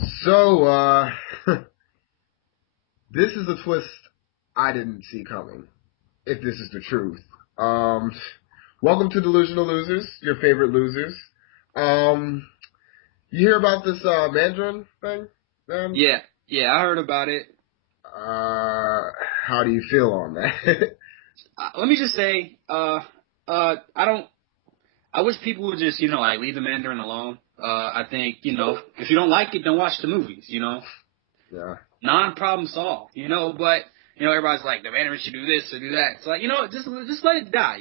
So, this is a twist I didn't see coming, if this is the truth. Um, Welcome to Delusional Losers, your favorite losers. Um, you hear about this, Mandarin thing, man? Yeah, yeah, I heard about it. How do you feel on that? Let me just say, I don't. I wish people would just, like leave the Mandarin alone. I think, if you don't like it, don't watch the movies. Yeah, Non-problem solved. But everybody's like the Mandarin should do this or do that. It's like, just let it die.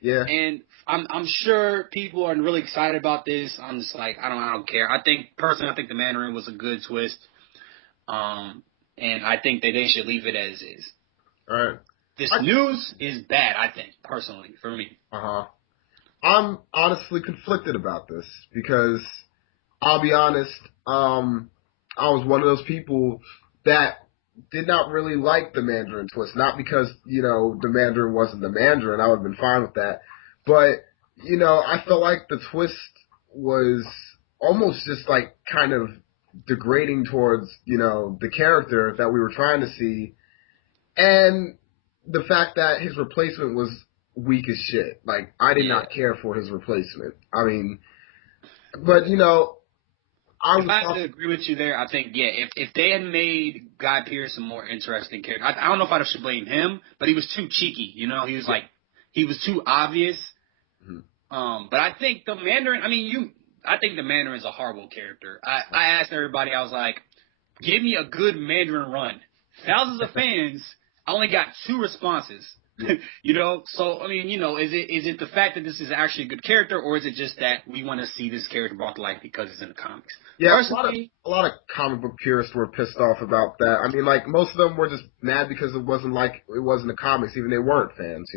yeah. And I'm sure people are really excited about this. I'm just like, I don't care. I think the Mandarin was a good twist. And I think that they should leave it as is. Alright. This news is bad, I think, personally, for me. Uh-huh. I'm honestly conflicted about this because I'll be honest, I was one of those people that did not really like the Mandarin twist. Not because, the Mandarin wasn't the Mandarin. I would have been fine with that. But, I felt like the twist was almost just like kind of degrading towards, the character that we were trying to see. And the fact that his replacement was weak as shit. Like, I did Yeah. not care for his replacement. I mean, but, I If was I have to also, agree with you there, I think, yeah, if they had made Guy Pearce a more interesting character, I don't know if I should blame him, but he was too cheeky, He was like, he was too obvious. Mhm. But I think the Mandarin, I think the Mandarin is a horrible character. I asked everybody, I was like, give me a good Mandarin run. Thousands of fans, I only got 2 responses. Yeah. So is it the fact that this is actually a good character, or is it just that we want to see this character brought to life because it's in the comics? Yeah, Personally, a lot of comic book purists were pissed off about that. I mean, like most of them were just mad because it wasn't like it wasn't the comics, even they weren't fans.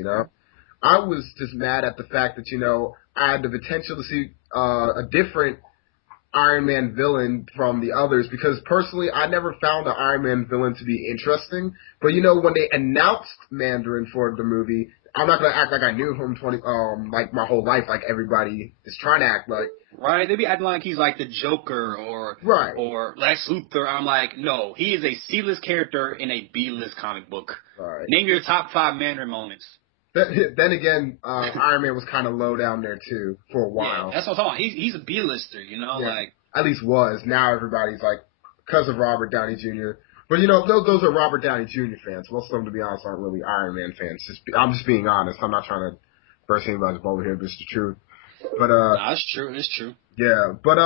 I was just mad at the fact that I had the potential to see a different Iron Man villain from the others because personally I never found the Iron Man villain to be interesting. But when they announced Mandarin for the movie, I'm not gonna act like I knew him like my whole life, like everybody is trying to act like. right? They be acting like he's like the Joker or Right. or Lex Luthor. I'm like, no, he is a C-list character in a B-list comic book. Right. Name your top 5 Mandarin moments. Then again, Iron Man was kind of low down there too for a Yeah, while. that's what I'm talking about. He's a B-lister, Yeah, like. at least was. Now everybody's like, because of Robert Downey Jr. But those are Robert Downey Jr. fans. Most of them, to be honest, aren't really Iron Man fans. I'm just being honest. I'm not trying to burst anybody's bubble here, but it's the truth. But No, that's true. It's true. yeah. But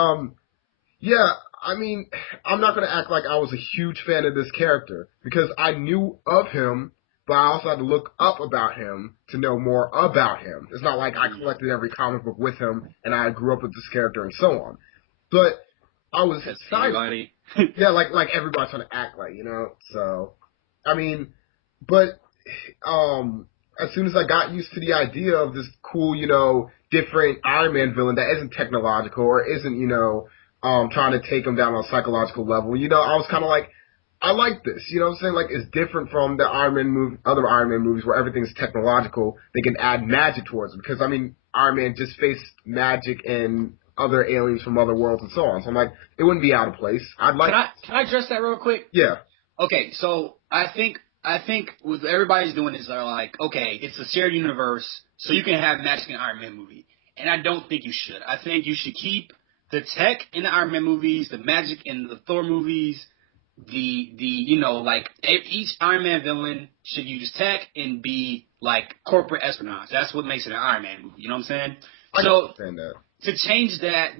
yeah. I mean, I'm not gonna act like I was a huge fan of this character because I knew of him, but I also had to look up about him to know more about him. It's not like I collected every comic book with him and I grew up with this character and so on. But I was Because excited. anybody. Yeah, like everybody's trying to act like, So, I mean, but as soon as I got used to the idea of this cool, different Iron Man villain that isn't technological or isn't, trying to take him down on a psychological level, I was kind of like, I like this. You know what I'm saying? Like, it's different from the other Iron Man movies where everything's technological. They can add magic towards it because, I mean, Iron Man just faced magic and other aliens from other worlds and so on. So I'm like, it wouldn't be out of place. I'd like. Can I address that real quick? Yeah. Okay, so I think with everybody's doing this, they're like, okay, it's a shared universe, so you can have magic in an Iron Man movie, and I don't think you should. I think you should keep the tech in the Iron Man movies, the magic in the Thor movies, like each Iron Man villain should use tech and be like corporate espionage. That's what makes it an Iron Man movie. You know what I'm saying? I can So understand that. to change that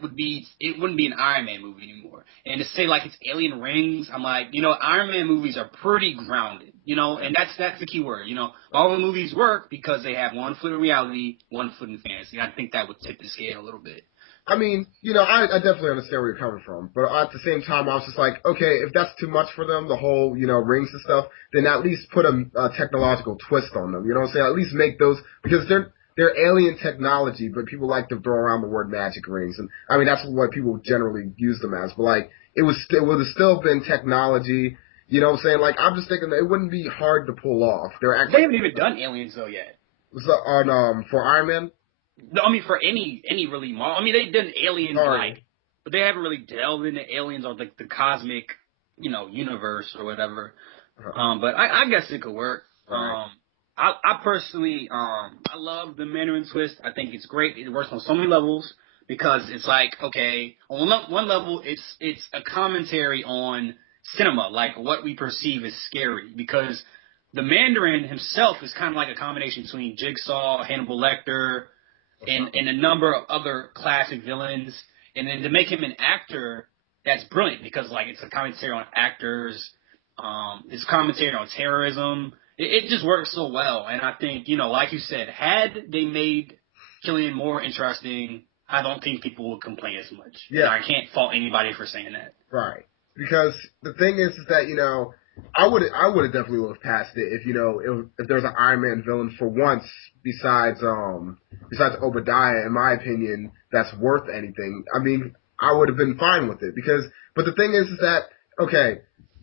it wouldn't be an Iron Man movie anymore. And to say like it's alien rings, I'm like, Iron Man movies are pretty grounded, and that's the key word, All the movies work because they have one foot in reality, one foot in fantasy. I think that would tip the scale a little bit. I mean, I definitely understand where you're coming from, but at the same time, I was just like, okay, if that's too much for them, the whole, rings and stuff, then at least put a technological twist on them. You know what I'm saying? At least make those because they're alien technology, but people like to throw around the word magic rings, and I mean that's what people generally use them as. But like, it would have still been technology. You know what I'm saying? Like, I'm just thinking that it wouldn't be hard to pull off. They're They actually haven't even done aliens though yet. so on for Iron Man. No, I mean for any really they've done aliens Sorry. like but they haven't really delved into aliens or the cosmic, universe or whatever. But I guess it could work. Right. I personally, I love the Mandarin twist. I think it's great. It works on so many levels because it's like, okay, on one level, it's a commentary on cinema, like what we perceive as scary, because the Mandarin himself is kind of like a combination between Jigsaw, Hannibal Lecter, and a number of other classic villains. And then to make him an actor, that's brilliant because like it's a commentary on actors, it's a commentary on terrorism. It just works so well. And I think, like you said, had they made Killian more interesting, I don't think people would complain as much. Yeah. And I can't fault anybody for saying that. Right. Because the thing is that, I would have definitely would have passed it if there's an Iron Man villain for once besides Obadiah, in my opinion, that's worth anything. I mean, I would have been fine with it but the thing is that, okay,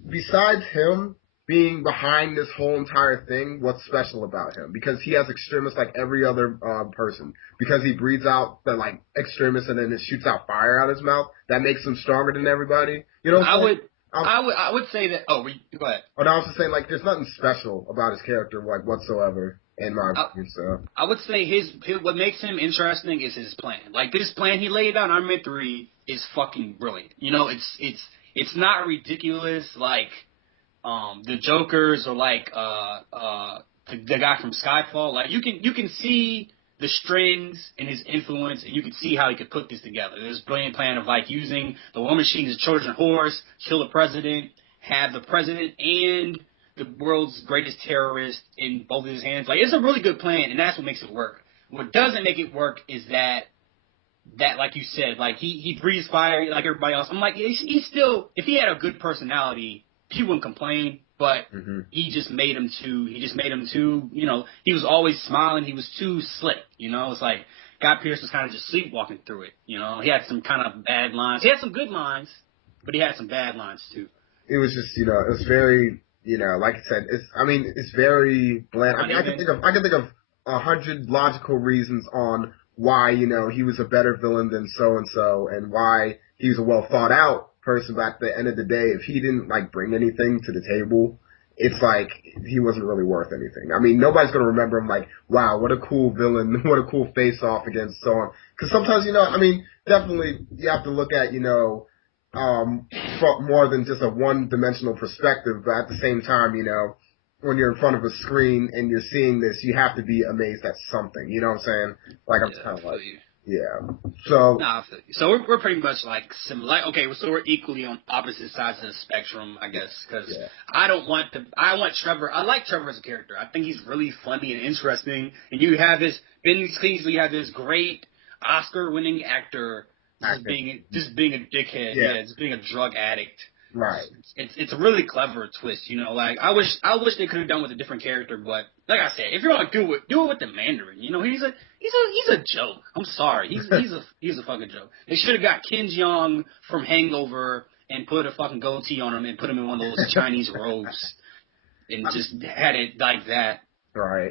besides him being behind this whole entire thing, what's special about him? Because he has extremists like every other person. Because he breathes out the like extremists and then it shoots out fire out of his mouth. That makes him stronger than everybody. I would say that. Oh, go ahead. Oh, no, I was just saying like there's nothing special about his character like whatsoever in my opinion. So I would say his what makes him interesting is his plan. Like this plan he laid out in Iron Man 3 is fucking brilliant. It's not ridiculous like the Jokers or like the guy from Skyfall. Like you can see the strings and his influence, and you can see how he could put this together. There's a brilliant plan of like using the War Machine as a Trojan horse, kill the president, have the president and the world's greatest terrorist in both of his hands. Like it's a really good plan, and that's what makes it work. What doesn't make it work is that like you said, like he breathes fire like everybody else. I'm like he's still, if he had a good personality, people wouldn't complain, but he just made him too, he was always smiling. He was too slick, It's like Guy Pearce was kind of just sleepwalking through it, He had some kind of bad lines. He had some good lines, but he had some bad lines too. It was just, it was very, like I said, it's very bland. I can think of 100 logical reasons on why, he was a better villain than so-and-so and why he was a well thought out person, but at the end of the day, if he didn't like bring anything to the table, it's like he wasn't really worth anything. I mean, nobody's gonna remember him like, wow, what a cool villain, what a cool face off against so on. Because sometimes, definitely you have to look at, from more than just a one-dimensional perspective, but at the same time, when you're in front of a screen and you're seeing this, you have to be amazed at something. You know what I'm saying? Like I'm kind of like. Yeah. So. So we're pretty much like similar. Like, okay, so we're equally on opposite sides of the spectrum, I guess. Because I want Trevor. I like Trevor as a character. I think he's really funny and interesting. And you have this Ben Kingsley. You have this great Oscar-winning actor just being a dickhead. Yeah, just being a drug addict. Right. It's a really clever twist, Like I wish they could have done with a different character, but like I said, if you're gonna do it with the Mandarin. He's a joke. I'm sorry, he's a fucking joke. They should have got Ken Jeong from Hangover and put a fucking goatee on him and put him in one of those Chinese robes and just had it like that. Right.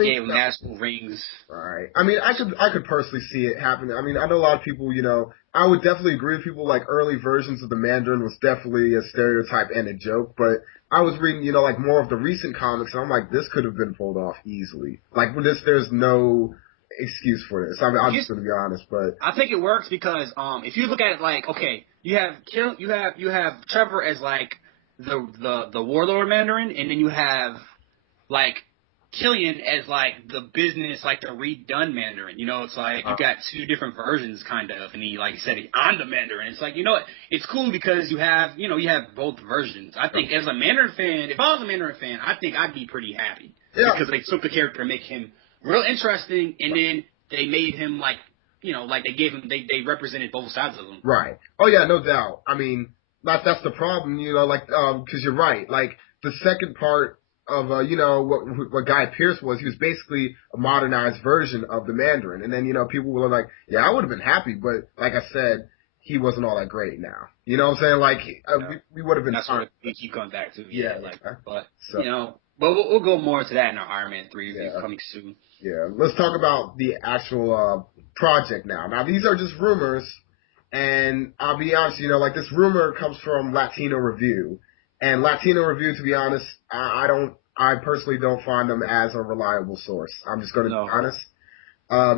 Gave him magical rings. Right. I could personally see it happening. I know a lot of people, I would definitely agree with people like early versions of the Mandarin was definitely a stereotype and a joke, but I was reading, like more of the recent comics and I'm like, this could have been pulled off easily. Like with this, there's no excuse for this. I'm just going to be honest, but I think it works because, if you look at it like, okay, you have Trevor as like the warlord Mandarin, and then you have like Killian as like the business, like the redone Mandarin. It's like you got two different versions kind of, and he like said I'm the Mandarin. It's like, it's cool because you have both versions. I think as a Mandarin fan, if I was a Mandarin fan, I think I'd be pretty happy because they took the character and make him real interesting, and then they made him like they represented both sides of him. Right. Oh yeah, no doubt. That's the problem, because you're right. Like the second part of what Guy Pearce was, he was basically a modernized version of the Mandarin, and then people were like, yeah, I would have been happy, but like I said, he wasn't all that great now. You know what I'm saying? Like we would have been. That's what we keep going back to. But we'll go more into that in our Iron Man 3 review coming soon. Yeah, let's talk about the actual project now. Now these are just rumors, And I'll be honest, like this rumor comes from Latino Review, and Latino Review, to be honest, I personally don't find them as a reliable source. I'm just going to be honest.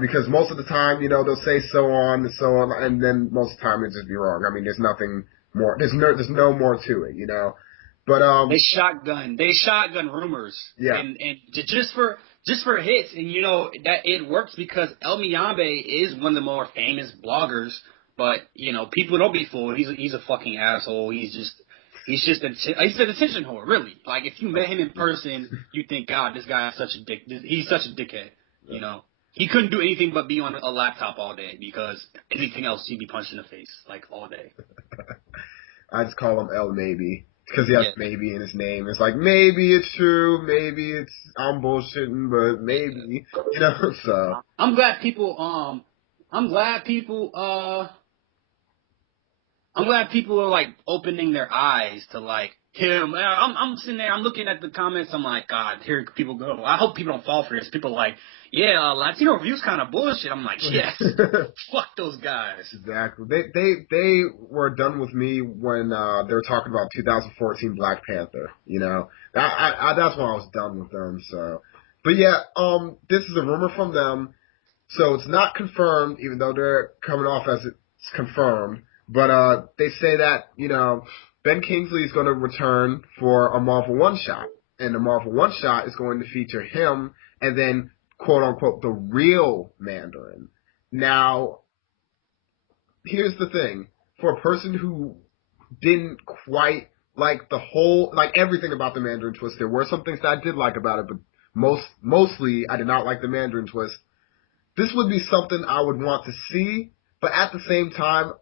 Because most of the time, they'll say so on and so on, and then most of the time it just be wrong. I mean, there's nothing more. There's no more to it, But they shotgun rumors. Yeah. And just for hits, and that it works because El Miyambe is one of the more famous bloggers. But people don't be fooled. He's a fucking asshole. He's an attention whore, really. Like if you met him in person, you think, God, this guy is such a dick. He's such a dickhead. He couldn't do anything but be on a laptop all day because anything else he'd be punched in the face like all day. I just call him El Maybe because he has maybe in his name. It's like maybe it's true, maybe I'm bullshitting, but maybe So I'm glad people are like opening their eyes to like him. I'm sitting there, I'm looking at the comments, I'm like, God, here people go. I hope people don't fall for this. People are like, Latino Review's kind of bullshit. I'm like, yes, fuck those guys. Exactly. They were done with me when they were talking about 2014 Black Panther. That's when I was done with them. So, but yeah, this is a rumor from them, so it's not confirmed, even though they're coming off as it's confirmed. But they say that Ben Kingsley is going to return for a Marvel One Shot, and the Marvel One Shot is going to feature him and then, quote unquote, the real Mandarin. Now, here's the thing: for a person who didn't quite like everything about the Mandarin twist, there were some things that I did like about it, but mostly I did not like the Mandarin twist. This would be something I would want to see, but at the same time,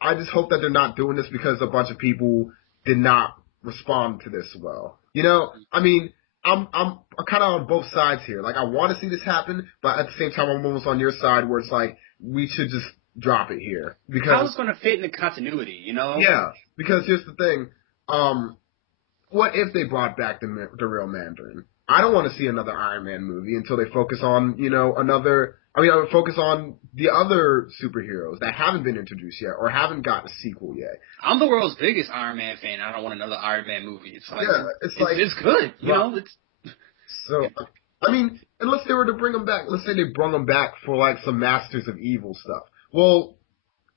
I just hope that they're not doing this because a bunch of people did not respond to this well. I mean, I'm kind of on both sides here. Like, I want to see this happen, but at the same time, I'm almost on your side where it's like, we should just drop it here. Because how it's going to fit in the continuity, Yeah, because here's the thing. What if they brought back the real Mandarin? I don't want to see another Iron Man movie until they focus on, I would focus on the other superheroes that haven't been introduced yet or haven't got a sequel yet. I'm the world's biggest Iron Man fan. I don't want another Iron Man movie. It's like, it's good, So, I mean, unless they were to bring them back, let's say they brought them back for like some Masters of Evil stuff. Well,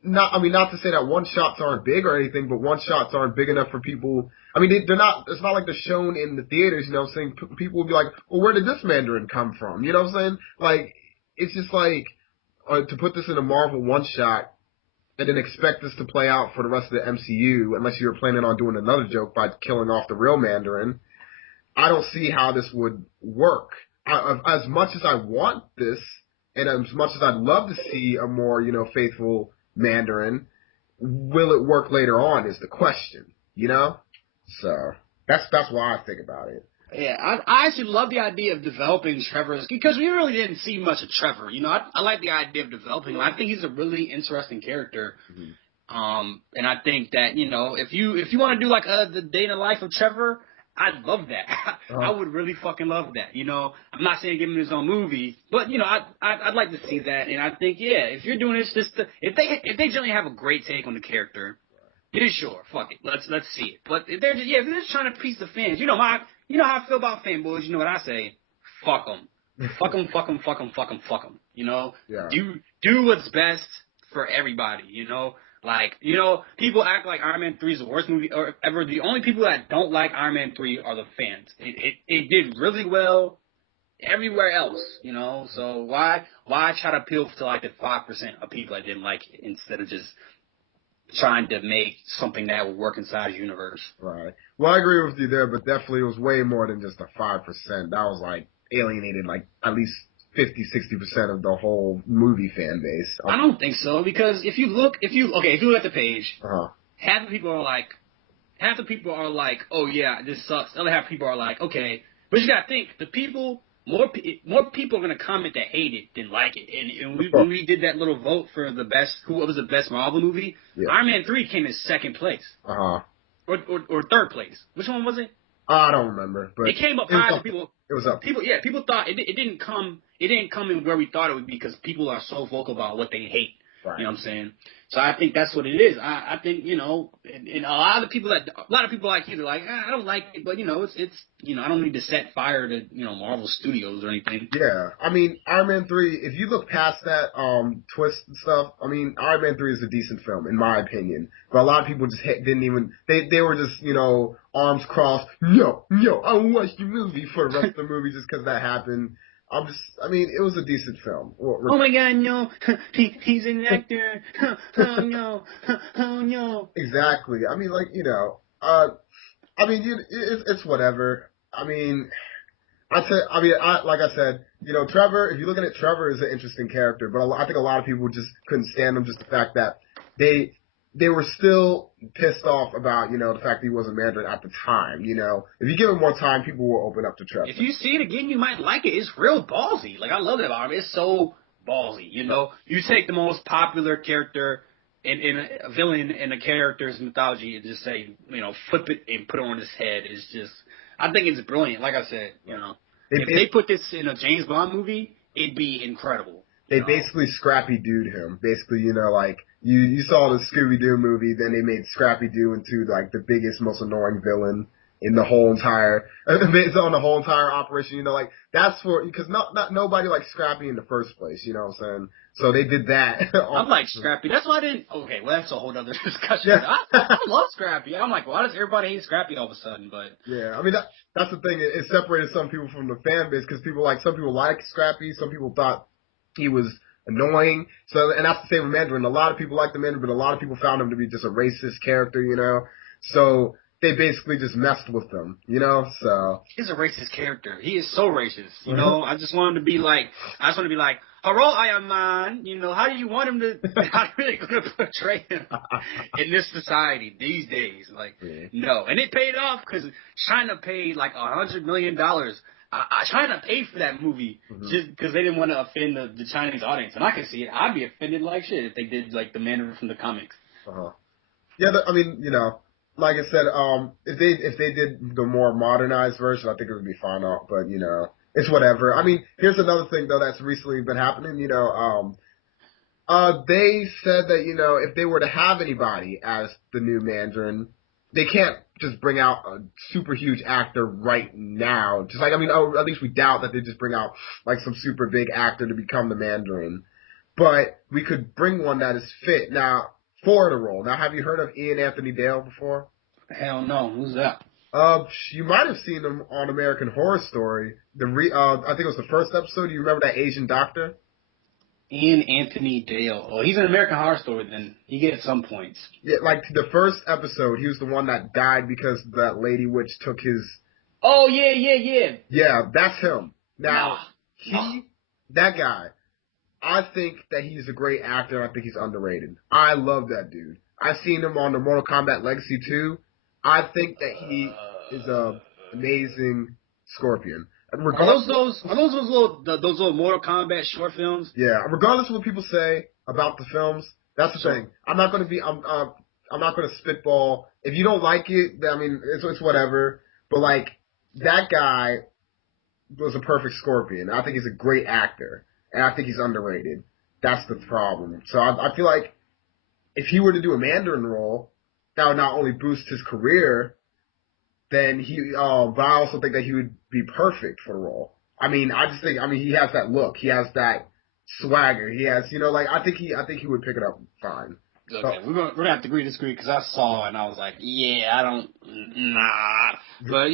not to say that one shots aren't big or anything, but one shots aren't big enough for people. I mean, they're not. It's not like they're shown in the theaters. What I'm saying? People will be like, well, where did this Mandarin come from? You know what I'm saying? Like, it's just like to put this in a Marvel one shot and then expect this to play out for the rest of the MCU, unless you were planning on doing another joke by killing off the real Mandarin. I don't see how this would work. As much as I want this, and as much as I'd love to see a more, faithful Mandarin, will it work later on is the question, So that's why I think about it. Yeah, I actually love the idea of developing Trevor, because we really didn't see much of Trevor. I like the idea of developing him. I think he's a really interesting character. Mm-hmm. And I think that, if you want to do like the day in the life of Trevor, I'd love that. I would really fucking love that. I'm not saying give him his own movie, but I'd like to see that. And I think, if you're doing this, if they generally have a great take on the character, then sure, fuck it, let's see it. But if they're just trying to please the fans, how I feel about fanboys. You know what I say? Fuck them. Fuck them. Fuck them. Fuck them. Fuck them. Fuck them. Yeah. Do what's best for everybody. Like, people act like Iron Man 3 is the worst movie ever. The only people that don't like Iron Man 3 are the fans. It did really well everywhere else, So why try to appeal to like the 5% of people that didn't like it instead of just trying to make something that would work inside the universe? Right. Well, I agree with you there, but definitely it was way more than just the 5%. That was like alienated like at least 50-60% of the whole movie fan base. I don't think so, because if you look at the page, half the people are like, oh yeah, this sucks. The other half of people are like, okay, but you gotta think, the people, more people are gonna comment that hate it than like it. And when we did that little vote for the best, who was the best Marvel movie, Iron Man 3 came in second place, or third place. Which one was it? I don't remember, but it came up high. People, it was up. People thought it didn't come in where we thought it would be, because people are so vocal about what they hate. Right. You know what I'm saying? So I think that's what it is. I think, and a lot of people like you, they're like, I don't like it, but it's I don't need to set fire to Marvel Studios or anything. Yeah, I mean, Iron Man 3, if you look past that twist and stuff, I mean, Iron Man 3 is a decent film, in my opinion. But a lot of people just didn't even, they were just, arms crossed, no, I won't watch the movie for the rest of the movie just because that happened. It was a decent film. Oh my god, no, he's an actor. Oh no, oh no. Exactly. I mean, it's whatever. Like I said, Trevor, if you're looking at Trevor, is an interesting character, but I think a lot of people just couldn't stand him, just the fact that they were still pissed off about, the fact that he wasn't Mandarin at the time, If you give him more time, people will open up to Trevor. If you see it again, you might like it. It's real ballsy. Like, I love that about him. It's so ballsy, You take the most popular character in a villain in a character's mythology and just say, flip it and put it on his head. It's just, I think it's brilliant. Like I said, if they put this in a James Bond movie, it'd be incredible. They basically Scrappy Doo'd him. Basically, you saw the Scooby-Doo movie, then they made Scrappy Doo into, the biggest, most annoying villain in the whole entire, based on the whole entire operation, that's because not nobody likes Scrappy in the first place, you know what I'm saying? So they did that. I like Scrappy. That's why I didn't, okay, well, that's a whole other discussion. Yeah. I love Scrappy. I'm like, why does everybody hate Scrappy all of a sudden? But yeah, that's the thing. It separated some people from the fan base because some people like Scrappy, some people thought he was annoying. So, and that's the same with Mandarin. A lot of people liked the Mandarin, but a lot of people found him to be just a racist character, So they basically just messed with him, So he's a racist character. He is so racist, I just want him to be like, hello, I am man. How do you want him to? How are they going to portray him in this society these days? No, and it paid off because China paid like $100 million. China paid for that movie just because they didn't want to offend the Chinese audience, and I can see it. I'd be offended like shit if they did like the Mandarin from the comics. Yeah, like I said, if they did the more modernized version, I think it would be fine. But it's whatever. Here's another thing though that's recently been happening. They said that if they were to have anybody as the new Mandarin, they can't just bring out a super huge actor right now. Just at least we doubt that they just bring out some super big actor to become the Mandarin. But we could bring one that is fit now for the role. Now, have you heard of Ian Anthony Dale before? Hell no. Who's that? You might have seen him on American Horror Story. I think it was the first episode. You remember that Asian doctor? Ian Anthony Dale. Oh, he's an American Horror Story, then. He gets some points. Yeah, the first episode, he was the one that died because that lady witch took his... Oh, yeah. Yeah, that's him. Now, that guy, I think that he's a great actor, and I think he's underrated. I love that dude. I've seen him on the Mortal Kombat Legacy 2. I think that he is an amazing Scorpion. Are those little Mortal Kombat short films? Yeah. Regardless of what people say about the films, that's the thing. I'm not going to spitball. If you don't like it, it's whatever. But that guy was a perfect Scorpion. I think he's a great actor, and I think he's underrated. That's the problem. So I feel like if he were to do a Mandarin role, that would not only boost his career, then but I also think that he would be perfect for the role. I just think, he has that look. He has that swagger. He has, I think he would pick it up fine. Okay, we're gonna have to agree to disagree because I saw it and I was like, yeah, I don't, nah. But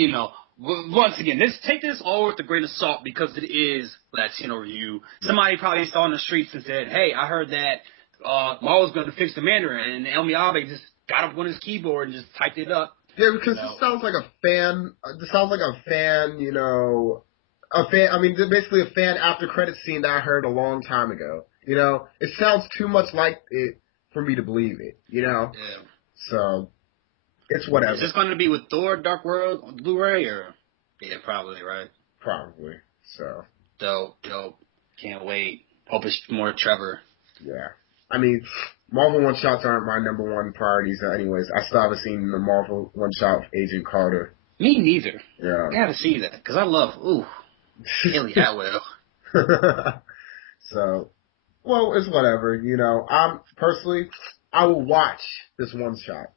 once again, take this all with a grain of salt because it is Latino Review. Somebody probably saw in the streets and said, hey, I heard that Marvel's going to fix the Mandarin, and El Miyabe just got up on his keyboard and just typed it up. Yeah, because this sounds like a fan. This sounds like a fan. Basically a fan after credits scene that I heard a long time ago. It sounds too much like it for me to believe it. Yeah. So it's whatever. Is this going to be with Thor: Dark World on Blu-ray or? Yeah, probably, right? Probably. So. Dope. Can't wait. Hope it's more Trevor. Yeah. Marvel One Shots aren't my number one priorities anyways. I still haven't seen the Marvel One Shot of Agent Carter. Me neither. Yeah. I gotta see that, because I love, Haley Atwell. So, Well, it's whatever. I'm personally, I will watch this one shot.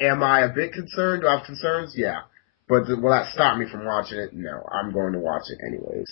Am I a bit concerned? Do I have concerns? Yeah. But will that stop me from watching it? No. I'm going to watch it anyways.